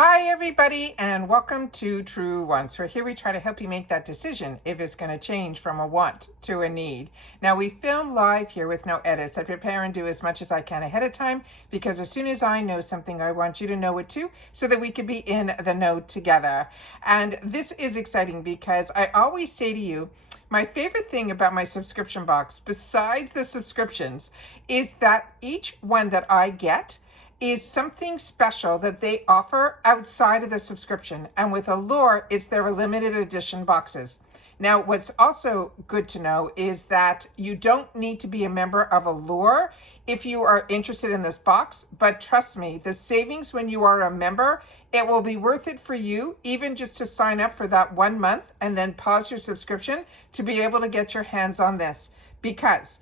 Hi everybody, and welcome to Truewants, where here we try to help you make that decision if it's going to change from a want to a need. Now we film live here with no edits. I prepare and do as much as I can ahead of time because as soon as I know something, I want you to know it too, so that we can be in the know together. And this is exciting because I always say to you, my favorite thing about my subscription box, besides the subscriptions, is that each one that I get is something special that they offer outside of the subscription. And with Allure, it's their limited edition boxes. Now, what's also good to know is that you don't need to be a member of Allure if you are interested in this box. But trust me, the savings when you are a member, it will be worth it for you, even just to sign up for that 1 month and then pause your subscription to be able to get your hands on this. Because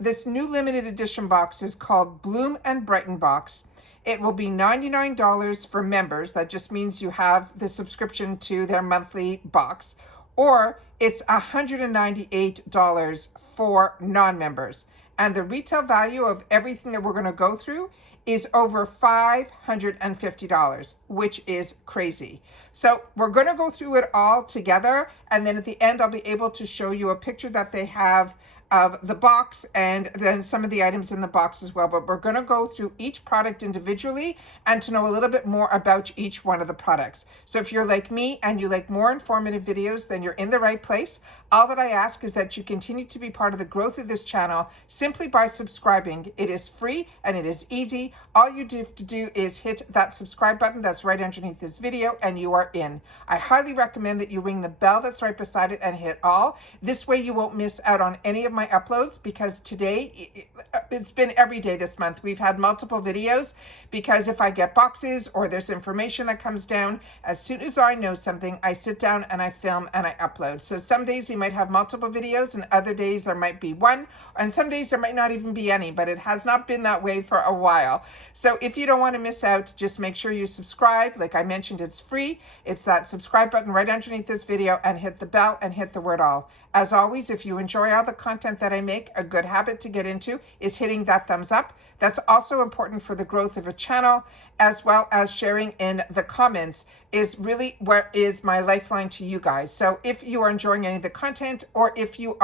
this new limited edition box is called Bloom and Brighten box. It will be $99 for members. That just means you have the subscription to their monthly box, or it's $198 for non-members. And the retail value of everything that we're going to go through is over $550, which is crazy. So we're going to go through it all together. And then at the end, I'll be able to show you a picture that they have of the box and then some of the items in the box as well. But we're going to go through each product individually and to know a little bit more about each one of the products. So if you're like me and you like more informative videos, then you're in the right place. All that I ask is that you continue to be part of the growth of this channel simply by subscribing. It is free and it is easy. All you have to do is hit that subscribe button that's right underneath this video and you are in. I highly recommend that you ring the bell that's right beside it and hit all. This way you won't miss out on any of my uploads, because today, it's been every day this month. We've had multiple videos because if I get boxes or there's information that comes down, as soon as I know something, I sit down and I film and I upload. So some days you might have multiple videos and other days there might be one, and some days there might not even be any, but it has not been that way for a while. So if you don't want to miss out, just make sure you subscribe. Like I mentioned, it's free. It's that subscribe button right underneath this video and hit the bell and hit the word all. As always, if you enjoy all the content that I make, a good habit to get into is hitting that thumbs up. That's also important for the growth of a channel, as well as sharing in the comments is really what is my lifeline to you guys. So if you are enjoying any of the content, or if you've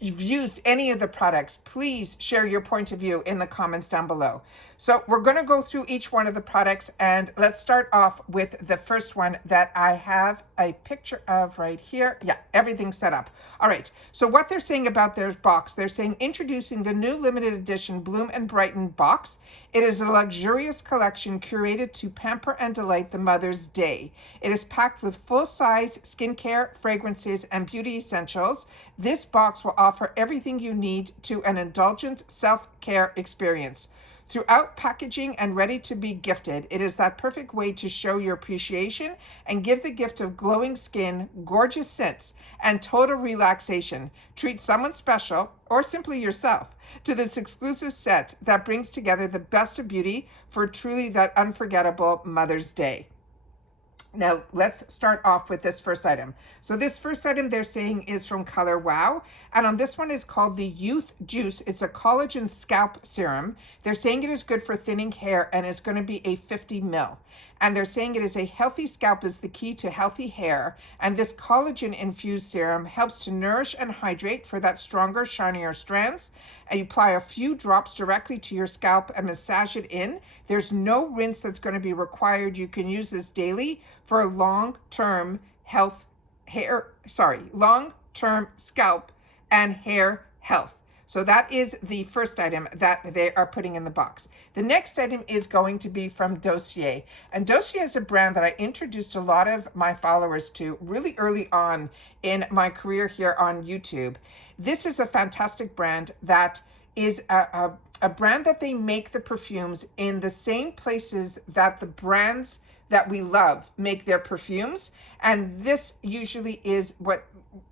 used any of the products, please share your point of view in the comments down below. So we're going to go through each one of the products, and let's start off with the first one that I have a picture of right here. Yeah, everything's set up. All right, so what they're saying about their box, they're saying introducing the new limited edition Bloom and Brighten box. It is a luxurious collection curated to pamper and delight the Mother's Day. It is packed with full-size skincare, fragrances, and beauty essentials. This box will offer everything you need to an indulgent self-care experience. Throughout packaging and ready to be gifted, it is that perfect way to show your appreciation and give the gift of glowing skin, gorgeous scents, and total relaxation. Treat someone special, or simply yourself, to this exclusive set that brings together the best of beauty for truly that unforgettable Mother's Day. Now, let's start off with this first item. So this first item they're saying is from Color Wow. And on this one is called the Youth Juice. It's a collagen scalp serum. They're saying it is good for thinning hair and it's going to be a 50 ml. And they're saying it is a healthy scalp is the key to healthy hair. And this collagen infused serum helps to nourish and hydrate for that stronger, shinier strands. And you apply a few drops directly to your scalp and massage it in. There's no rinse that's going to be required. You can use this daily for long-term long-term scalp and hair health. So that is the first item that they are putting in the box. The next item is going to be from Dossier. And Dossier is a brand that I introduced a lot of my followers to really early on in my career here on YouTube. This is a fantastic brand that is a brand that they make the perfumes in the same places that the brands that we love make their perfumes. And this usually is what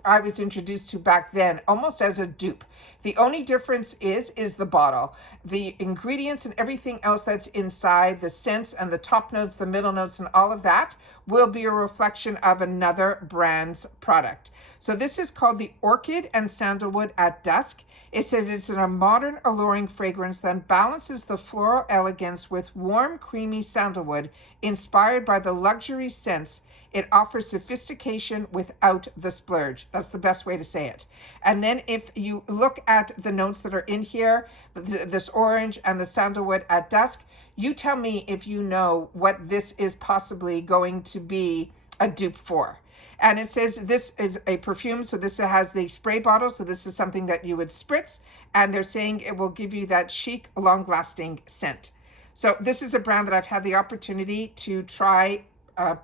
I was introduced to back then, almost as a dupe. The only difference is the bottle. The ingredients and everything else that's inside, the scents and the top notes, the middle notes, and all of that will be a reflection of another brand's product. So this is called the Orchid and Sandalwood at Dusk. It says it's a modern, alluring fragrance that balances the floral elegance with warm, creamy sandalwood inspired by the luxury scents. It offers sophistication without the splurge. That's the best way to say it. And then if you look at the notes that are in here, this orange and the sandalwood at dusk, you tell me if you know what this is possibly going to be a dupe for. And it says this is a perfume, so this has the spray bottle, so this is something that you would spritz, and they're saying it will give you that chic, long-lasting scent. So this is a brand that I've had the opportunity to try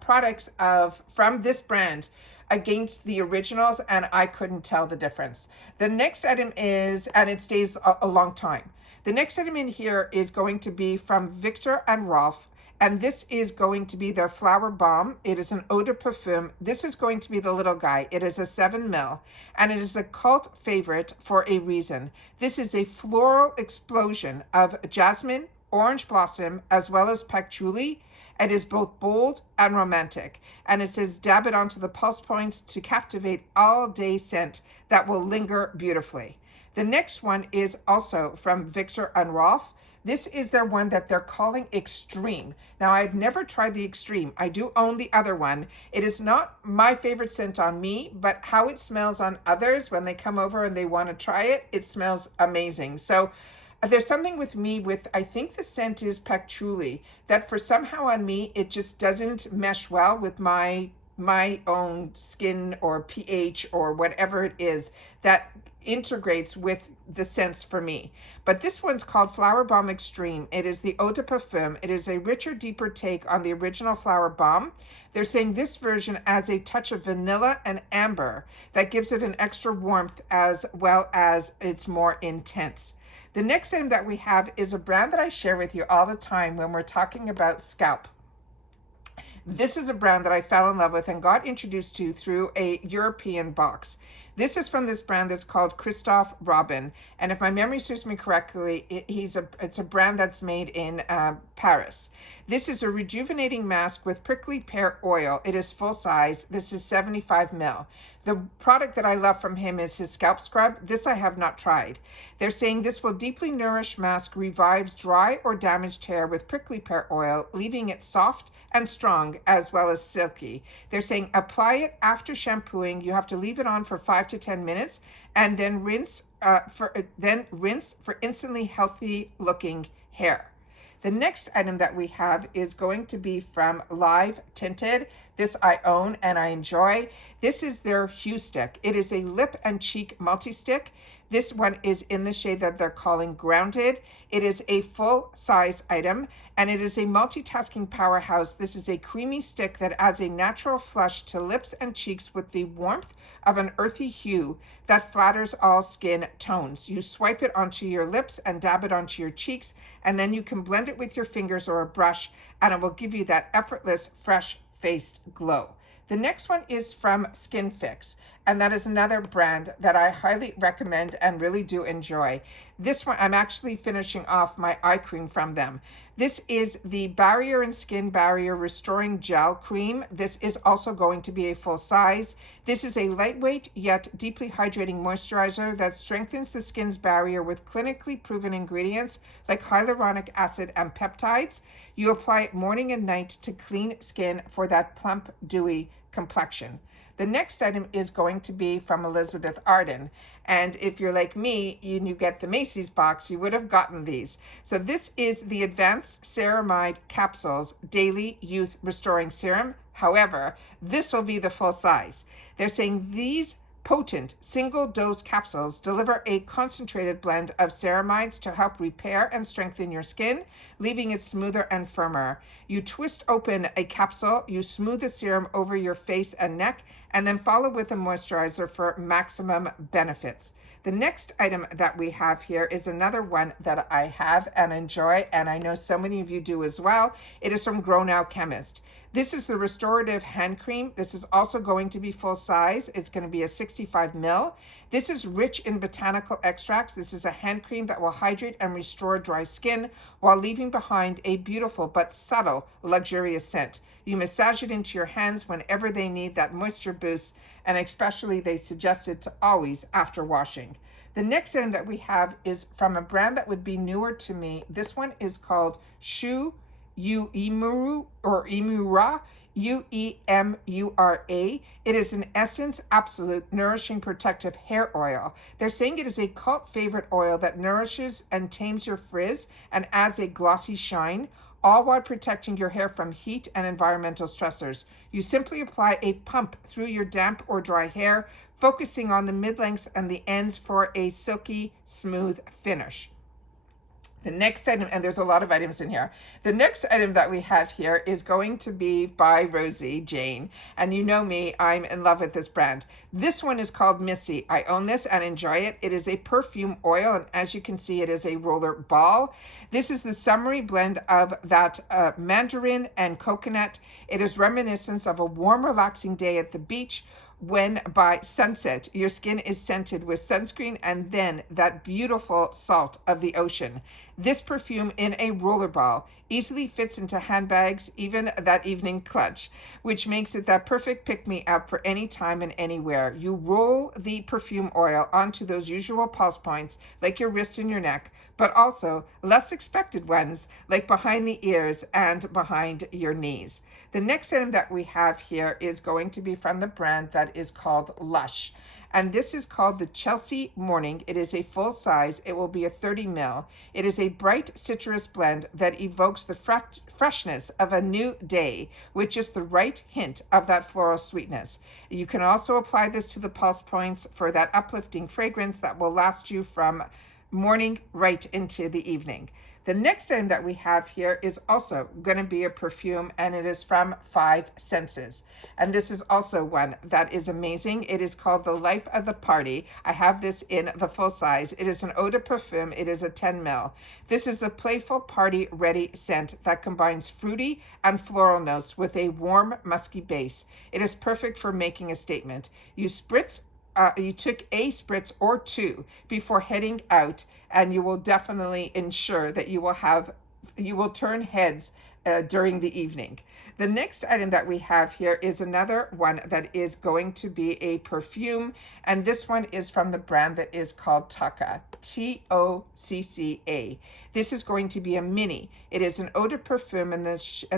products from this brand against the originals, and I couldn't tell the difference. The next item is, and it stays a long time. The next item in here is going to be from Viktor and Rolf, and this is going to be their Flower Bomb. It is an eau de parfum. This is going to be the little guy. It is a 7 ml, and it is a cult favorite for a reason. This is a floral explosion of jasmine, orange blossom, as well as patchouli. It is both bold and romantic, and it says dab it onto the pulse points to captivate all-day scent that will linger beautifully. The next one is also from Viktor and Rolf. This is their one that they're calling Extreme. Now, I've never tried the Extreme. I do own the other one. It is not my favorite scent on me, but how it smells on others when they come over and they want to try it, it smells amazing. So there's something with me with, I think the scent is patchouli, that for somehow on me, it just doesn't mesh well with my own skin or pH or whatever it is that integrates with the scents for me. But this one's called Flower Bomb Extreme. It is the eau de parfum. It is a richer, deeper take on the original Flower Bomb. They're saying this version adds a touch of vanilla and amber that gives it an extra warmth as well as it's more intense. The next item that we have is a brand that I share with you all the time when we're talking about scalp. This is a brand that I fell in love with and got introduced to through a European box. This is from this brand that's called Christophe Robin. And if my memory serves me correctly, it's a brand that's made in Paris. This is a rejuvenating mask with prickly pear oil. It is full size. This is 75 ml. The product that I love from him is his scalp scrub. This I have not tried. They're saying this will deeply nourish mask, revives dry or damaged hair with prickly pear oil, leaving it soft and strong as well as silky. They're saying apply it after shampooing. You have to leave it on for 5 to 10 minutes and then rinse for instantly healthy looking hair. The next item that we have is going to be from Live Tinted. This I own and I enjoy. This is their Hue Stick. It is a lip and cheek multi-stick. This one is in the shade that they're calling Grounded. It is a full size item and it is a multitasking powerhouse. This is a creamy stick that adds a natural flush to lips and cheeks with the warmth of an earthy hue that flatters all skin tones. You swipe it onto your lips and dab it onto your cheeks, and then you can blend it with your fingers or a brush, and it will give you that effortless, fresh-faced glow. The next one is from Skin Fix, and that is another brand that I highly recommend and really do enjoy. This one, I'm actually finishing off my eye cream from them. This is the Barrier and Skin Barrier Restoring Gel Cream. This is also going to be a full size. This is a lightweight yet deeply hydrating moisturizer that strengthens the skin's barrier with clinically proven ingredients like hyaluronic acid and peptides. You apply it morning and night to clean skin for that plump, dewy complexion. The next item is going to be from Elizabeth Arden. And if you're like me and you get the Macy's box, you would have gotten these. So this is the Advanced Ceramide Capsules Daily Youth Restoring Serum. However, this will be the full size. They're saying these potent single-dose capsules deliver a concentrated blend of ceramides to help repair and strengthen your skin, leaving it smoother and firmer. You twist open a capsule, you smooth the serum over your face and neck, and then follow with a moisturizer for maximum benefits. The next item that we have here is another one that I have and enjoy, and I know so many of you do as well. It is from Grown Alchemist. This is the restorative hand cream. This is also going to be full size. It's going to be a 65 ml. This is rich in botanical extracts. This is a hand cream that will hydrate and restore dry skin while leaving behind a beautiful but subtle, luxurious scent. You massage it into your hands whenever they need that moisture boost, and especially they suggest it to always after washing. The next item that we have is from a brand that would be newer to me. This one is called Uemura or Emura, Uemura. It is an Essence Absolute Nourishing Protective Hair Oil. They're saying it is a cult favorite oil that nourishes and tames your frizz and adds a glossy shine, all while protecting your hair from heat and environmental stressors. You simply apply a pump through your damp or dry hair, focusing on the mid-lengths and the ends for a silky, smooth finish. The next item, and there's a lot of items in here. The next item that we have here is going to be by Rosie Jane. And you know me, I'm in love with this brand. This one is called Missy. I own this and enjoy it. It is a perfume oil, and as you can see, it is a roller ball. This is the summery blend of that mandarin and coconut. It is reminiscent of a warm, relaxing day at the beach, when by sunset your skin is scented with sunscreen and then that beautiful salt of the ocean. This perfume in a roller ball easily fits into handbags, even that evening clutch, which makes it that perfect pick-me-up for any time and anywhere. You roll the perfume oil onto those usual pulse points like your wrist and your neck, but also less expected ones like behind the ears and behind your knees. The next item that we have here is going to be from the brand that is called Lush. And this is called the Chelsea Morning. It is a full size. It will be a 30 ml. It is a bright citrus blend that evokes the freshness of a new day with just the right hint of that floral sweetness. You can also apply this to the pulse points for that uplifting fragrance that will last you from morning right into the evening. The next item that we have here is also going to be a perfume, and it is from Five Senses. And this is also one that is amazing. It is called The Life of the Party. I have this in the full size. It is an eau de parfum. It is a 10 ml. This is a playful party-ready scent that combines fruity and floral notes with a warm, musky base. It is perfect for making a statement. You took a spritz or two before heading out, and you will definitely ensure that you will turn heads during the evening. The next item that we have here is another one that is going to be a perfume, and this one is from the brand that is called Tocca, Tocca. This is going to be a mini. It is an eau de parfum, and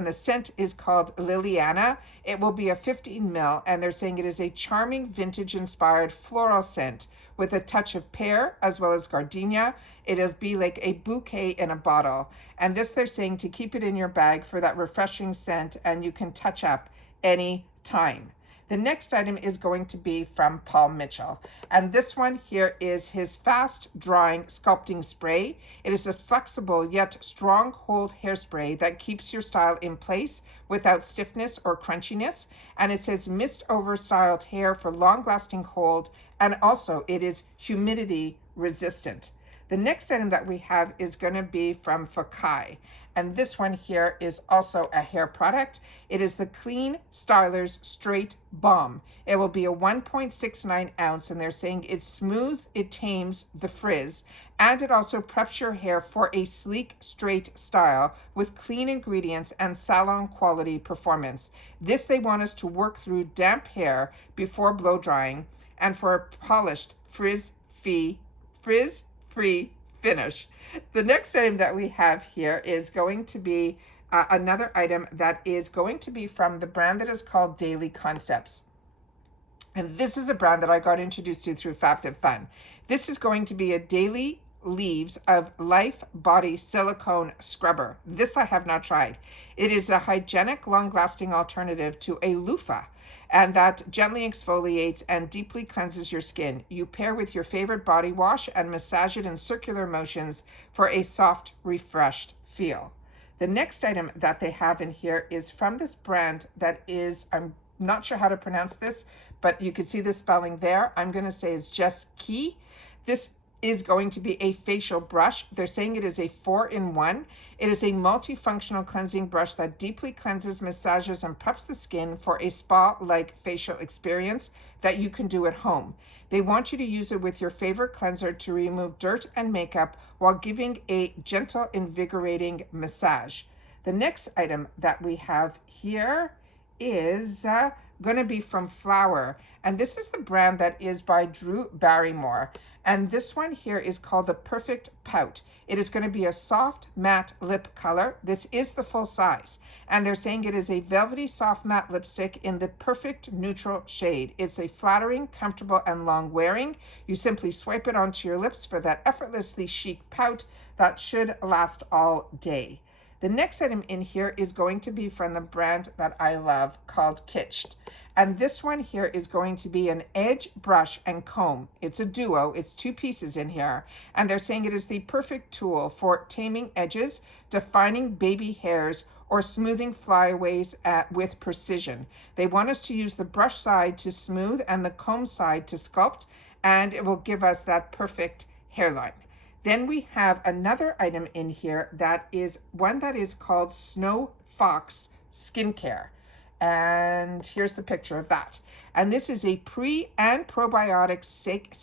the scent is called Liliana. It will be a 15 ml, and they're saying it is a charming vintage-inspired floral scent with a touch of pear as well as gardenia. It'll be like a bouquet in a bottle. And this, they're saying, to keep it in your bag for that refreshing scent, and you can touch up any time. The next item is going to be from Paul Mitchell. And this one here is his fast drying sculpting spray. It is a flexible yet strong hold hairspray that keeps your style in place without stiffness or crunchiness. And it says mist over styled hair for long lasting hold. And also it is humidity resistant. The next item that we have is going to be from Fakai. And this one here is also a hair product. It is the Clean Stylers Straight Balm. It will be a 1.69 ounce, and they're saying it smooths, it tames the frizz, and it also preps your hair for a sleek, straight style with clean ingredients and salon quality performance. This, they want us to work through damp hair before blow drying and for a polished frizz-free finish. The next item that we have here is going to be another item that is going to be from the brand that is called Daily Concepts. And this is a brand that I got introduced to through FabFitFun. This is going to be a Daily Leaves of Life Body Silicone Scrubber. This I have not tried. It is a hygienic, long-lasting alternative to a loofah, and that gently exfoliates and deeply cleanses your skin. You pair with your favorite body wash and massage it in circular motions for a soft, refreshed feel. The next item that they have in here is from this brand that is, I'm not sure how to pronounce this, but you can see the spelling there. I'm going to say it's just Key. This is going to be a facial brush. They're saying it is a 4-in-1. It is a multifunctional cleansing brush that deeply cleanses, massages, and preps the skin for a spa-like facial experience that you can do at home. They want you to use it with your favorite cleanser to remove dirt and makeup while giving a gentle, invigorating massage. The next item that we have here is going to be from Flower, and this is the brand that is by Drew Barrymore, and this one here is called the Perfect Pout. It is going to be a soft matte lip color. This is the full size, and they're saying it is a velvety soft matte lipstick in the perfect neutral shade. It's a flattering, comfortable, and long wearing. You simply swipe it onto your lips for that effortlessly chic pout that should last all day. The next item in here is going to be from the brand that I love called Kitsched. And this one here is going to be an edge brush and comb. It's a duo, it's 2 pieces in here. And they're saying it is the perfect tool for taming edges, defining baby hairs, or smoothing flyaways with precision. They want us to use the brush side to smooth and the comb side to sculpt, and it will give us that perfect hairline. Then we have another item in here that is one that is called Snow Fox Skincare. And here's the picture of that. And this is a pre and probiotic sake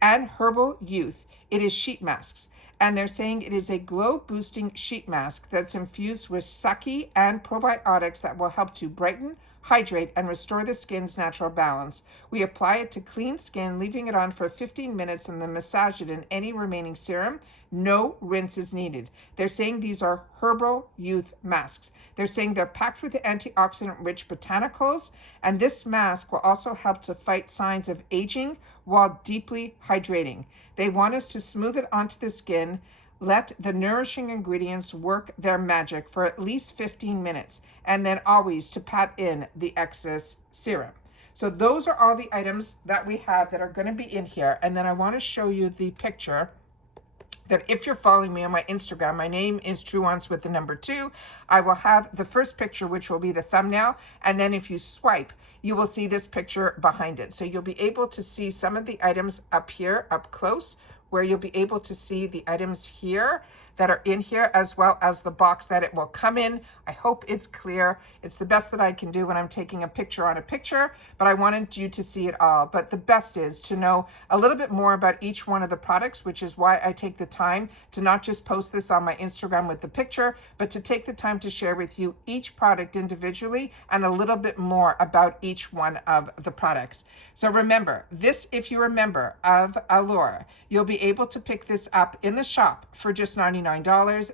and herbal youth. It is sheet masks. And they're saying it is a glow boosting sheet mask that's infused with sake and probiotics that will help to brighten, hydrate, and restore the skin's natural balance. We apply it to clean skin, leaving it on for 15 minutes, and then massage it in any remaining serum. No rinse is needed. They're saying these are herbal youth masks. They're saying they're packed with antioxidant-rich botanicals, and this mask will also help to fight signs of aging while deeply hydrating. They want us to smooth it onto the skin, let the nourishing ingredients work their magic for at least 15 minutes, and then always to pat in the excess serum. So those are all the items that we have that are going to be in here. And then I want to show you the picture that if you're following me on my Instagram, my name is Truewants with the number 2. I will have the first picture, which will be the thumbnail. And then if you swipe, you will see this picture behind it. So you'll be able to see some of the items up here, up close, where you'll be able to see the items here that are in here, as well as the box that it will come in. I hope it's clear. It's the best that I can do when I'm taking a picture on a picture, but I wanted you to see it all. But the best is to know a little bit more about each one of the products, which is why I take the time to not just post this on my Instagram with the picture, but to take the time to share with you each product individually and a little bit more about each one of the products. So remember, this, if you're a member of Allure, you'll be able to pick this up in the shop for just $99.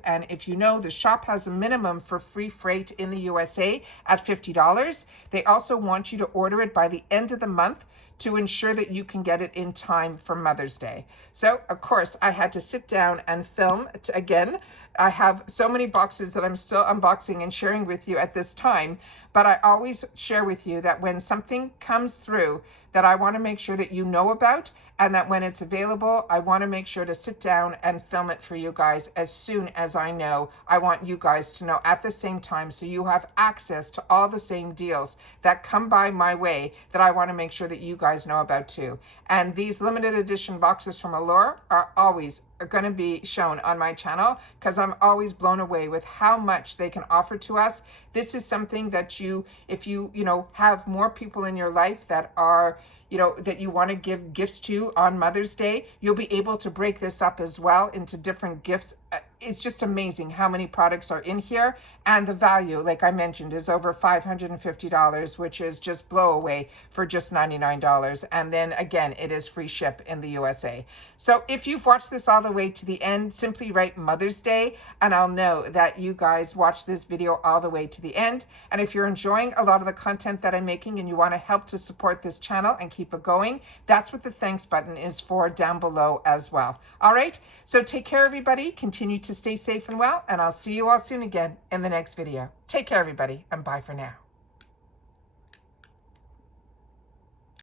And if you know, the shop has a minimum for free freight in the USA at $50. They also want you to order it by the end of the month to ensure that you can get it in time for Mother's Day. So, of course, I had to sit down and film again. I have so many boxes that I'm still unboxing and sharing with you at this time, but I always share with you that when something comes through that I want to make sure that you know about, and that when it's available, I want to make sure to sit down and film it for you guys as soon as I know. I want you guys to know at the same time, so you have access to all the same deals that come by my way that I want to make sure that you guys know about too. And these limited edition boxes from Allure are always going to be shown on my channel, because I'm always blown away with how much they can offer to us. This is something that if you have more people in your life that are, that you want to give gifts to on Mother's Day, you'll be able to break this up as well into different gifts. It's just amazing how many products are in here, and the value, like I mentioned, is over $550, which is just blow away for just $99. And then again, it is free ship in the USA. So if you've watched this all the way to the end, simply write Mother's Day, and I'll know that you guys watched this video all the way to the end. And if you're enjoying a lot of the content that I'm making and you want to help to support this channel and keep it going, that's what the thanks button is for down below as well. All right, so take care, everybody. Continue to stay safe and well, and I'll see you all soon again in the next video. Take care, everybody, and bye for now.